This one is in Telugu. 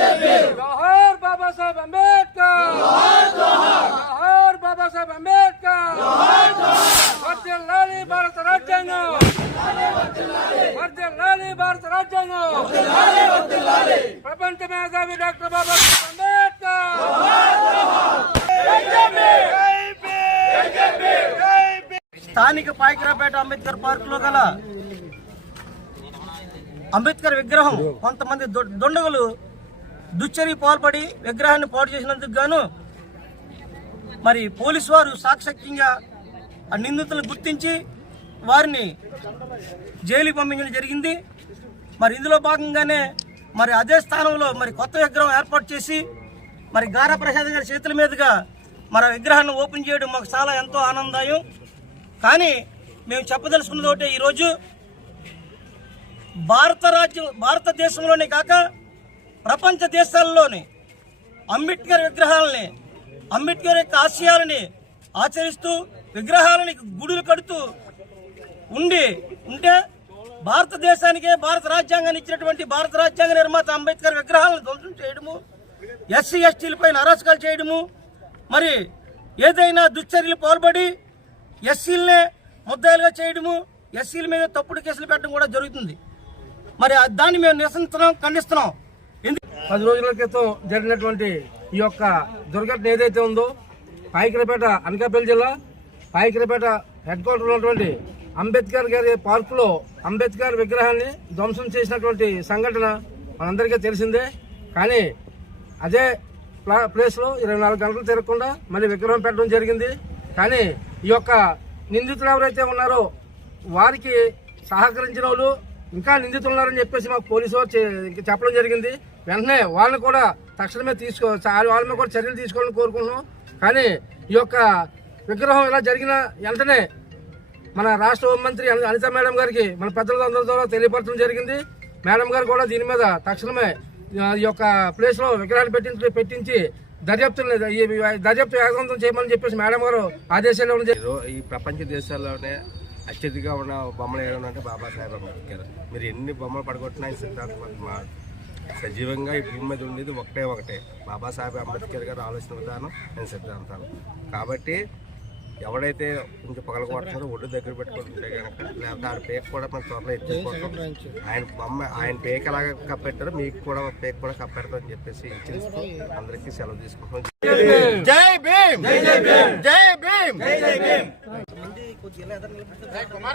జోహార్ బాబాసాహెబ్ అంబేద్కర్ జోహార్ బాబాసాహెబ్ అంబేద్కర్ వర్ధిల్లాలి భారత రాజ్యాంగం వర్ధిల్లాలి భారత రాజ్యాంగం ప్రపంచ మేధావి డాక్టర్ బాబాసాహెబ్ అంబేద్కర్ స్థానిక పాయకరాపేట అంబేద్కర్ పార్క్లో గల అంబేద్కర్ విగ్రహం కొంతమంది దొ- దొండగులు దుచ్చరి పాల్పడి విగ్రహాన్ని పాడు చేసినందుకు గాను మరి పోలీసు వారు సాక్షక్యంగా ఆ నిందితులను గుర్తించి వారిని జైలుకి పంపించడం జరిగింది. మరి ఇందులో భాగంగానే మరి అదే స్థానంలో మరి కొత్త విగ్రహం ఏర్పాటు చేసి మరి గారా ప్రసాద్ గారి చేతుల మీదుగా మరి విగ్రహాన్ని ఓపెన్ చేయడం మాకు చాలా ఎంతో ఆనందాయం. కానీ మేము చెప్పదలుచుకున్నది ఒకటే ఈరోజు భారత రాజ్యం భారతదేశంలోనే కాక ప్రపంచ దేశాల్లోని అంబేద్కర్ విగ్రహాలని అంబేద్కర్ యొక్క ఆశయాలని ఆచరిస్తూ విగ్రహాలని గుడులు కడుతూ ఉండి ఉంటే భారతదేశానికే భారత రాజ్యాంగాన్ని ఇచ్చినటువంటి భారత రాజ్యాంగ నిర్మాత అంబేద్కర్ విగ్రహాలను ధ్వంసం చేయడము ఎస్సీ ఎస్టీలపైన అరాచకాలు చేయడము మరి ఏదైనా దుశ్చర్యలు పాల్పడి ఎస్సీలనే ముద్దాయిలుగా చేయడము ఎస్సీల మీద తప్పుడు కేసులు పెట్టడం కూడా జరుగుతుంది. మరి దాన్ని మేము నిరసిస్తున్నాం ఖండిస్తున్నాం. పది రోజుల క్రితం జరిగినటువంటి ఈ యొక్క దుర్ఘటన ఏదైతే ఉందో పాయకరపేట అనకాపల్లి జిల్లా పాయకరపేట హెడ్ క్వార్టర్ ఉన్నటువంటి అంబేద్కర్ గారి పార్కులో అంబేద్కర్ విగ్రహాన్ని ధ్వంసం చేసినటువంటి సంఘటన మనందరికీ తెలిసిందే. కానీ అదే ప్లా- ప్లేస్లో ఇరవై నాలుగు గంటలు తిరగకుండా మళ్ళీ విగ్రహం పెట్టడం జరిగింది. కానీ ఈ యొక్క నిందితులు ఎవరైతే ఉన్నారో వారికి సహకరించిన వాళ్ళు ఇంకా నిందితులు ఉన్నారని చెప్పేసి మాకు పోలీసు వారు చెప్పడం జరిగింది. వెంటనే వాళ్ళని కూడా తక్షణమే తీసుకో వాళ్ళ మీద కూడా చర్యలు తీసుకోవాలని కోరుకుంటున్నాం. కానీ ఈ యొక్క విగ్రహం ఇలా జరిగిన వెంటనే మన రాష్ట్ర హోంమంత్రి అనిత మేడం గారికి మన పెద్దలందరి ద్వారా తెలియపరచడం జరిగింది. మేడం గారు కూడా దీని మీద తక్షణమే ఈ యొక్క ప్లేస్లో విగ్రహాలు పెట్టించి పెట్టించి దర్యాప్తు దర్యాప్తు వేగవంతం చేయమని చెప్పేసి మేడం గారు ఆదేశాలు ఈ ప్రపంచ దేశాల్లోనే అత్యధికంగా ఉన్న బొమ్మలు వేయడం అంటే బాబాసాహెబ్ అంబేద్కర్. మీరు ఎన్ని బొమ్మలు పడగొట్టినా ఆయన సిద్ధాంతం మా సజీవంగా ఈ భూమి మీద ఉండేది ఒకటే ఒకటే. బాబాసాహెబ్ అంబేద్కర్ గారు ఆలోచన విధానం ఆయన సిద్ధాంతాలు. కాబట్టి ఎవడైతే ఇంకా పగల కొడుతున్నారో ఒడ్డు దగ్గర పెట్టుకుంటుంటే కనుక లేకపోతే ఆయన పేక కూడా మన త్వరలో ఎత్తుకోవడం ఆయన బొమ్మ ఆయన పేక ఎలాగ కప్పెట్టారో మీకు కూడా పేక కూడా కప్పెడతారని చెప్పేసి ఇచ్చిస్తూ అందరికీ సెలవు తీసుకుంటాం జై భీమ్! జై భీమ్! జై భీమ్! జై భీమ్